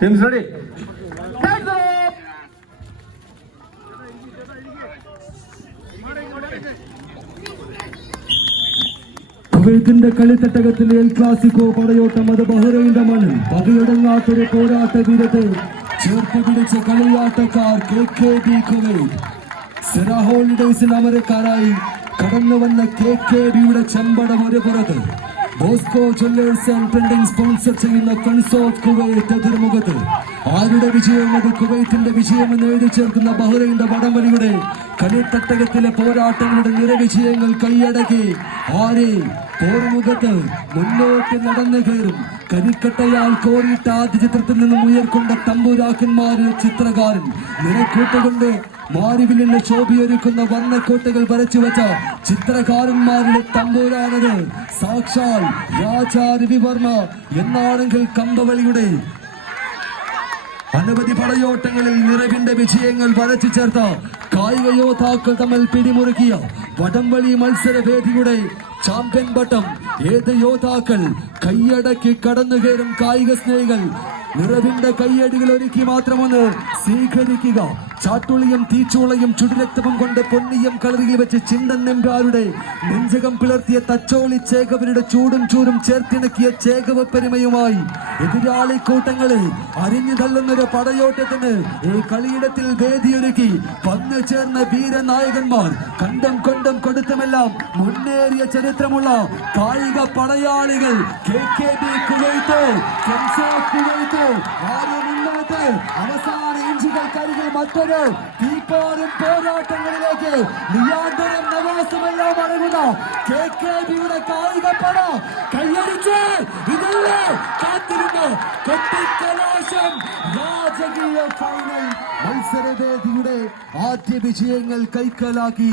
Teams ready? കുവൈത്തിന്റെ കളിത്തട്ടകത്തിൽ El Clasico പടയോട്ടം അത് ബഹ്റൈന്റെ മണ്ണിൽ പകയടങ്ങാത്തൊരു പോരാട്ട വീരത്തെ ചേർത്ത് പിടിച്ച കളിയാട്ടക്കാർ KKB കുവൈറ്റ്. സെറാ ഹോളിഡേയ്സിന് അമരക്കാരായി കടന്നു വന്ന KKBയുടെ ചെമ്പടം ഒരു പുറത്ത്, Bosco Jewellers and printing sponsor ചെയ്യുന്ന ഫ്രണ്ട്സ് ഓഫ് കുവൈറ്റ് എതിർമുഖത്ത്. ആരുടെ വിജയം അത് കുവൈത്തിന്റെ വിജയമെന്ന് എഴുതി ചേർക്കുന്ന ബഹ്റൈന്റെ വടംവലിയുടെ കളിത്തട്ടകത്തിലെ പോരാട്ടങ്ങളുടെ നിരവിജയങ്ങൾ കൈയടക്കി ആരെ പോർമുഖത്ത് മുന്നോട്ട് നടന്നു കയറും. കരിക്കട്ടയാൽ കോറിയിട്ട ആദ്യ ചിത്രത്തിൽ നിന്നും ഉയർക്കൊണ്ട തമ്പുരാക്കന്മാരിൽ ചിത്രകാരൻ നിറക്കൂട്ടുകൊണ്ട് മാരിവിലിന്റെ ശോഭിയൊരുക്കുന്ന വർണ്ണക്കോട്ടകൾ വരച്ചു വെച്ച ചിത്രകാരന്മാരുടെ തമ്പുരാനത് സാക്ഷാൽ രാജാ രവിവർമ്മ എന്നാണെങ്കിൽ കമ്പവലിയുടെ അനവധി പടയോട്ടങ്ങളിൽ നിറവിന്റെ വിജയങ്ങൾ വരച്ചു ചേർത്ത കായിക യോദ്ധാക്കൾ തമ്മിൽ പിടിമുറുക്കിയ വടംവലി മത്സരവേദിയുടെ ചാമ്പ്യൻ പട്ടം ഏത് യോദ്ധാക്കൾ കൈയടക്കി കടന്നുകയറും കായിക സ്നേഹികൾ നിറവിന്റെ കൈയടികൾ ഒരുക്കി മാത്രമൊന്ന് സ്വീകരിക്കുക. ചാട്ടുളിയും തീച്ചൂളയും ചുടുരക്തവും കൊണ്ട് പൊന്നിയും കളറിയിൽ വെച്ച് ചിണ്ടൻ നെമ്പാരുടെ നെഞ്ചകം പിളർത്തിയ തച്ചോളി ചേകവരുടെ ചൂടും ചൂരും ചേർത്തിണക്കിയ ചേകവ പെരുമയുമായി എതിരാളി കൂട്ടങ്ങളെ അരിഞ്ഞു തള്ളുന്നൊരു പടയോട്ടത്തിന് ഈ കളിയിടത്തിൽ വേദിയൊരുക്കി വന്നു ചേർന്ന വീരനായകന്മാർ കണ്ടം കൊണ്ടം കൊടുത്തുമെല്ലാം മുന്നേറിയ ചരിത്രമുള്ള കായിക പടയാളികൾ KKB Kuwait, friends of Kuwait. ആരുമില്ലാത്ത അവസാന ഇഞ്ചുകൾക്കരികിൽ മറ്റൊരു തീപ്പാറും പോരാട്ടങ്ങളിലേക്ക് നിയാന്തരം നവാസുമെല്ലാം അടങ്ങുന്ന KKBയുടെ കായിക പട കൈയടിച്ച് ഇതല്ലേ കാത്തിരുന്ന് കൊട്ടിക്കലാശം. രാജകീയ ഫൈനൽ മത്സരവേദിയുടെ ആദ്യ വിജയങ്ങൾ കൈക്കലാക്കി